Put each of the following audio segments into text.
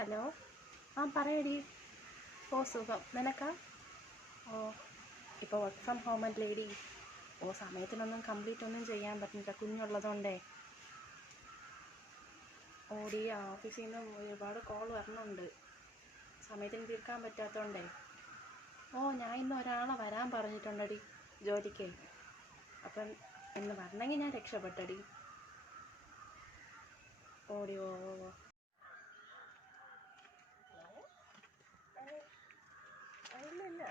Hello. ആ പറയടി. ഓ സുഖം. നിനക്കാ? ഓ ഇപ്പോൾ വർക്ക് ഫ്രം ഹോം അല്ലേടി. ഓ സമയത്തിനൊന്നും കംപ്ലീറ്റ് ഒന്നും ചെയ്യാൻ പറ്റുന്നില്ല. കുഞ്ഞുള്ളതുകൊണ്ടേ. ഓടി ഓഫീസിൽ നിന്ന് ഒരുപാട് കോൾ വരണുണ്ട്. സമയത്തിന് തീർക്കാൻ പറ്റാത്തതുകൊണ്ടേ ഓ ഞാൻ ഇന്ന് ഒരാളെ വരാൻ പറഞ്ഞിട്ടുണ്ടടി ജോലിക്ക്. അപ്പം ഇന്ന് വരണമെങ്കിൽ ഞാൻ രക്ഷപ്പെട്ടടി. ഓടി ഓ ഓ ഓ ഇല്ല.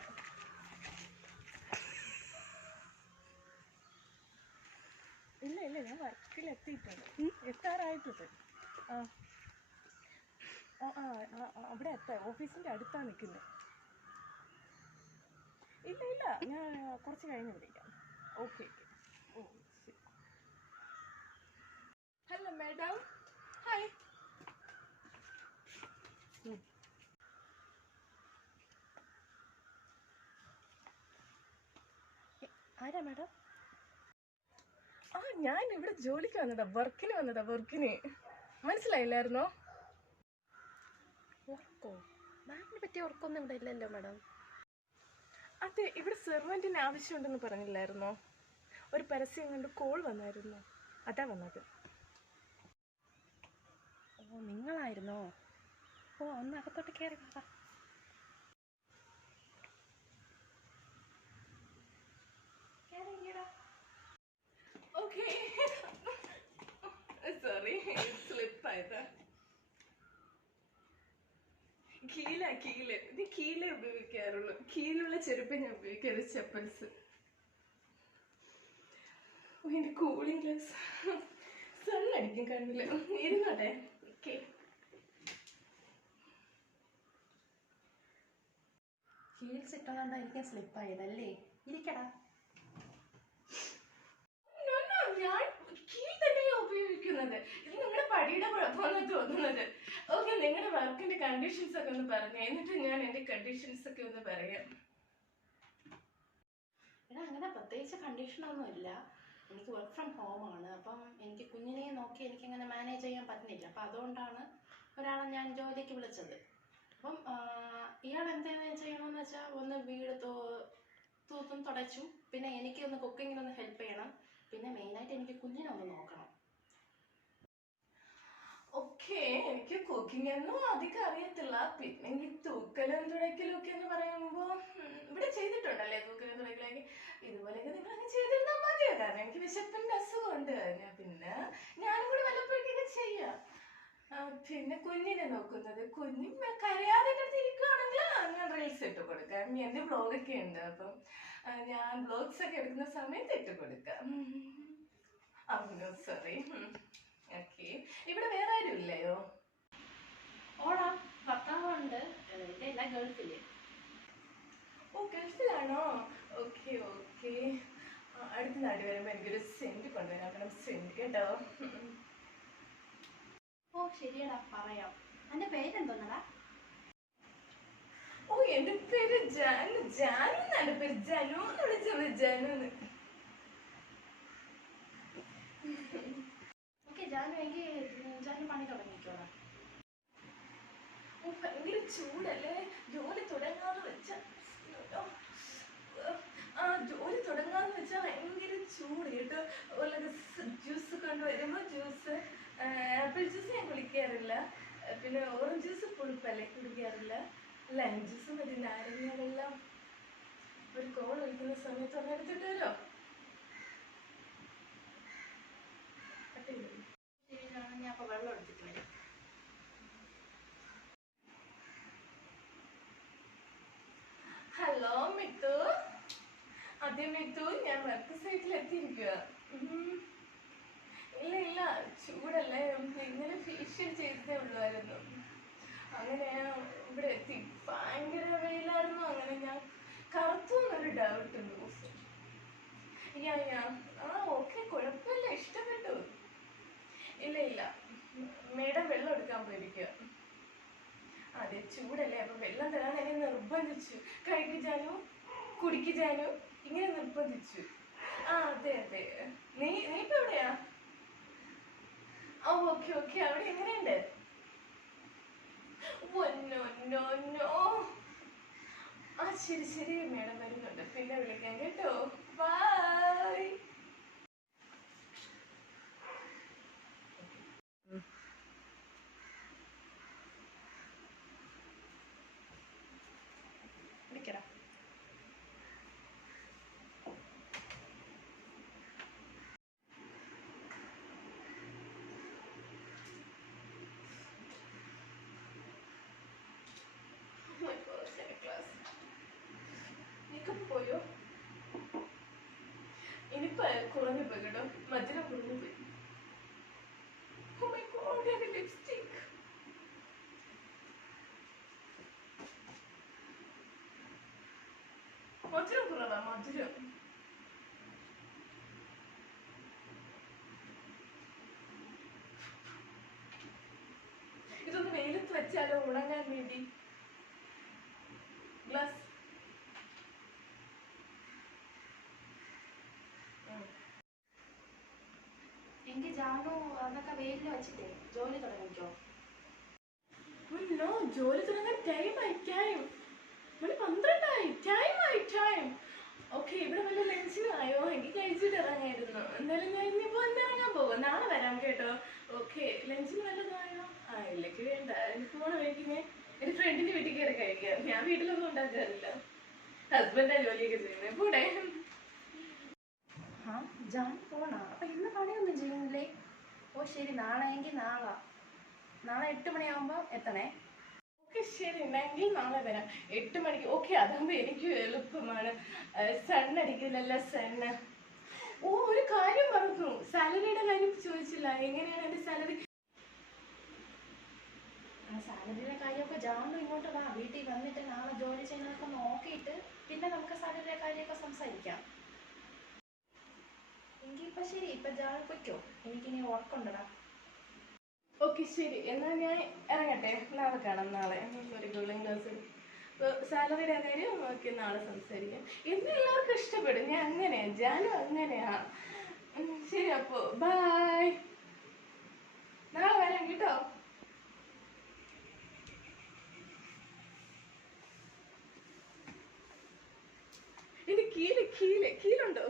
ഇല്ല ഇല്ല ഞാൻ വർക്കിൽ എത്തിയിട്ടുണ്ട് എത്താറായിട്ടുണ്ട്. ആ. ആ ആ അവിടെ എത്താ. ഓഫീസിന്റെ അടുത്താണ് നിൽക്കുന്നത് ഇല്ല ഇല്ല ഞാൻ കുറച്ച് കഴിഞ്ഞ് വിളിക്കാം ഓക്കെ. ഓ ശരി. Hello madam. ആരാ മാഡം. ആ ഞാൻ ഇവിടെ ജോലിക്ക് വന്നതാ വർക്കിന് വന്നതാ വർക്കിന്. മനസ്സിലായില്ലായിരുന്നോ? ഓർക്കോ മാമിനെ പറ്റിയ ഓർക്കൊന്നും ഇവിടെ ഇല്ലല്ലോ മാഡം. അതെ ഇവിടെ സെർവന്റിന് ആവശ്യമുണ്ടെന്ന് പറഞ്ഞില്ലായിരുന്നോ? ഒരു പരസ്യം കണ്ട് കോൾ വന്നായിരുന്നു. അതാ വന്നത്. ഓ നിങ്ങളായിരുന്നോ? ഓ ഒന്ന് അകത്തോട്ട് കയറി വാ ഓക്കെ സോറി സ്ലിപ്പ് ആയതാ. കീല കീൽ. ഇത് കീലേ ഉപയോഗിക്കാറുള്ളൂ. കീലുള്ള ചെരുപ്പ് ഞാൻ ഉപയോഗിക്കാറ് ചെപ്പൽസ്. എന്റെ കൂളിംഗ് ഗ്ലാസ്. സണ്ണടിക്കും കണ്ണിൽ. ഇരുന്നോട്ടെ. ഓക്കെ. ഹീൽസ് ഇട്ടതുകൊണ്ടായിരിക്കും സ്ലിപ്പായതല്ലേ ഇരിക്കടാ. തോന്നുന്നത് ഓക്കെ നിങ്ങളുടെ വർക്കിന്റെ കണ്ടീഷൻസ് ഒക്കെ ഒന്ന് പറഞ്ഞു. എന്നിട്ട് ഞാൻ എന്റെ കണ്ടീഷൻസ് ഒക്കെ ഒന്ന് പറയാം. എടാ അങ്ങനെ പ്രത്യേകിച്ച് കണ്ടീഷനൊന്നും ഇല്ല. എനിക്ക് വർക്ക് ഫ്രം ഹോം ആണ്. അപ്പം എനിക്ക് കുഞ്ഞിനെ നോക്കി എനിക്ക് എനിക്കങ്ങനെ മാനേജ് ചെയ്യാൻ പറ്റുന്നില്ല. അപ്പം അതുകൊണ്ടാണ് ഒരാളെ ഞാൻ ജോലിക്ക് വിളിച്ചത്. അപ്പം ഇയാൾ എന്തെങ്കിലും ചെയ്യണമെന്ന് വെച്ചാൽ ഒന്ന് വീട് തോ തൂത്തും തുടച്ചും. പിന്നെ എനിക്ക് ഒന്ന് കുക്കിങ്ങിനൊന്ന് ഹെൽപ്പ് ചെയ്യണം. പിന്നെ മെയിനായിട്ട് എനിക്ക് കുഞ്ഞിനെ ഒന്ന് നോക്കണം. ഓക്കെ എനിക്ക് കുക്കിംഗ് ഒന്നും അധികം അറിയത്തില്ല. പിന്നെ ഈ തൂക്കലും ഒക്കെ എന്ന് പറയുമ്പോൾ ഇവിടെ ചെയ്തിട്ടുണ്ടല്ലേ തൂക്കലും തുടയ്ക്കലൊക്കെ ഇതുപോലെയൊക്കെ നിങ്ങൾ അങ്ങ് ചെയ്തിരുന്നാൽ മതിയോ കാരണം എനിക്ക് വിശപ്പിന്റെ അസുഖമുണ്ട്. ഞാൻ പിന്നെ ഞാനും കൂടെ വല്ലപ്പോഴേക്കൊക്കെ ചെയ്യാം. പിന്നെ കുഞ്ഞിനെ നോക്കുന്നത്. കുഞ്ഞു കരയാതെ അടുത്ത് ഇരിക്കുകയാണെങ്കിൽ ഞാൻ റീൽസ് ഇട്ട് കൊടുക്കാം. എന്റെ ബ്ലോഗൊക്കെ ഉണ്ട്. അപ്പം ഞാൻ ബ്ലോഗ്സ് ഒക്കെ എടുക്കുന്ന സമയത്ത് ഇട്ട് കൊടുക്കാം. സോറി ഓക്കെ ഇവിടെ വേറെ ആരും ഇല്ലയോ? ഓടാ ഭർത്താവുണ്ട് എന്റെ എല്ലാ ഗൾഫിൽ ഓ ഗൾഫിലാണോ? ഓക്കെ ഓക്കെ അടുത്ത നാട് വരുമ്പോൾ എനിക്കൊരു സെന്റ് കൊണ്ടുവരാക്കണം സെന്റ് കേട്ടോ. ഓ ശരിയടാ പറയാം. എന്റെ പേരെന്തോന്നടാ? ഓ എന്റെ പേര് ജാനു. ജാനു എന്റെ പേര്. ജനു എന്ന് വിളിച്ചത് ജനു എന്ന് ഓക്കെ ജാനു എങ്കിൽ ജാനു പണി തുടങ്ങിക്കോളാം ഓ ഭയങ്കര ചൂടല്ലേ? ജോലി തുടങ്ങാന്ന് വെച്ച ആ ജോലി തുടങ്ങാന്ന് വെച്ചാൽ ഭയങ്കര ചൂട് കേട്ടോ. ജ്യൂസ് കൊണ്ടുവരുമ്പോൾ ജ്യൂസ് ആപ്പിൾ ജ്യൂസ് ഞാൻ കുടിക്കാറില്ല. പിന്നെ ഓറഞ്ച് ജ്യൂസ് പുളിപ്പല്ലേ കുടിക്കാറില്ല. ലൈം ജ്യൂസ് മതി നാരങ്ങ വെള്ളം ഒരു കോൾ വിളിക്കുന്ന സമയത്ത് ഒന്ന് എടുത്തിട്ട് വരോ കട്ട് ചെയ്തോ ശരി ജാനു ഞാൻ അപ്പോൾ വെള്ളം എടുത്തിട്ട് വരാം ഹലോ മിത്തു അതെ മിത്തു ഞാൻ വർക്ക് എത്തിയിരിക്കുക ഇല്ല ഇല്ല ചൂടല്ലേ. ഇന്നലെ ഫേഷ്യൽ ചെയ്തേ ഉള്ളായിരുന്നു. അങ്ങനെ ഇവിടെ എത്തി. ഭയങ്കര വെയിലായിരുന്നു. അങ്ങനെ ഞാൻ കറുത്തു എന്നൊരു ഡൗട്ട് ഉണ്ട് യാ യാ ആ ഓക്കെ കുഴപ്പമില്ല. ഇഷ്ടപ്പെട്ടു. ഇല്ല ഇല്ല. മേഡം വെള്ളം എടുക്കാൻ പോയിരിക്കുക അതെ ചൂടല്ലേ. അപ്പൊ വെള്ളം തരാൻ എന്നെ നിർബന്ധിച്ചു. കഴിക്കു ജാനു. കുടിക്കു ജാനു. ഇങ്ങനെ നിർബന്ധിച്ചു. ആ അതെ അതെ. നീ നീ ഇപ്പൊ എവിടെയാ? ഓ ഓക്കെ ഓക്കെ. അവിടെ എങ്ങനെയുണ്ട്? ആ ശരി ശരി. മേഡം വരുന്നുണ്ട്. പിന്നെ വിളിക്കാൻ കേട്ടോ. ബൈ പോയോ ഇനിയിപ്പോ കുറഞ്ഞു പോയി കേട്ടോ. മധുരം കുറഞ്ഞു പോയി. Oh എന്റെ lipstick. മധുരം കുറവാ മധുരം. ഇതൊന്ന് വെയിലത്ത് വെച്ചാലോ ഉണങ്ങാൻ വേണ്ടി ഗ്ലാസ് എങ്കിൽ ജാനു അതൊക്കെ വെയിലിൽ വെച്ചിട്ടേ ജോലി തുടങ്ങിക്കോ. നോ ജോലി തുടങ്ങാൻ ടൈം ആയി ടൈം മണി പന്ത്രണ്ടായി ടൈം ആയി ടൈം ഓക്കെ ഇവിടെ വല്ല ലഞ്ചിനും ആയോ? എനിക്ക് കഴിച്ചിട്ട് ഇറങ്ങായിരുന്നു. എന്നാലും ഞാൻ ഇനിയിപ്പോ ഒന്ന് ഇറങ്ങാൻ പോകും നാളെ വരാം കേട്ടോ. ഓക്കെ ലഞ്ചിന് വല്ലതായോ ആ ഇല്ലെങ്കിൽ വേണ്ട. എനിക്ക് പോണ വഴിക്ക് ഞാൻ എന്റെ ഫ്രണ്ടിന്റെ വീട്ടിൽ കയറി കഴിക്കാം. ഞാൻ വീട്ടിലൊന്നും ഉണ്ടാക്കാറില്ല. ഹസ്ബൻഡാ ജോലിയൊക്കെ ചെയ്യുന്നത് കൂടെ ആ ജാനു പോണാ. അപ്പൊ ഇന്ന് പണിയൊന്നും ചെയ്യുന്നില്ലേ? ഓ ശരി നാളെ എങ്കിൽ നാളെ. നാളെ എട്ട് മണിയാവുമ്പോ എത്തണേ. ഓക്കെ ശരി എങ്കിൽ നാളെ വരാം. എട്ട് മണിക്ക് ഓക്കെ അതാകുമ്പോ എനിക്ക് എളുപ്പമാണ്. സൺ അടിക്കില്ലല്ലോ സണ്ണ് ഓ ഒരു കാര്യം മറന്നു. സാലറിയുടെ കാര്യം ചോദിച്ചില്ല. എങ്ങനെയാണ് എന്റെ സാലറി? സാലറിയുടെ കാര്യമൊക്കെ ജാനു ഇങ്ങോട്ട് വാ. വീട്ടിൽ വന്നിട്ട് നാളെ ജോലി ചെയ്യുന്നതൊക്കെ നോക്കിയിട്ട് പിന്നെ നമുക്ക് സാലറിയുടെ കാര്യമൊക്കെ സംസാരിക്കാം. എങ്കിൽ ഇപ്പൊ ശരി ഇപ്പൊ ജാനു പൊയ്ക്കോ എനിക്കിനി ഉറക്കുണ്ടടാ ഓക്കെ ശരി. എന്നാ ഞാൻ ഇറങ്ങട്ടെ. നാളെ കാണാം നാളെ. ഒരു കൂളിംഗ് ഗ്ലാസ് സാലറിയുടെ കാര്യം നോക്കി നാളെ സംസാരിക്കാം. എന്ന് എല്ലാവർക്കും ഇഷ്ടപ്പെടും. ഞാൻ അങ്ങനെയാ. ജാനും അങ്ങനെയാ. ശരി അപ്പോ. ബൈ നാളെ വരാം കേട്ടോ. ഇനി കീൽ കീൽ കീലുണ്ടോ?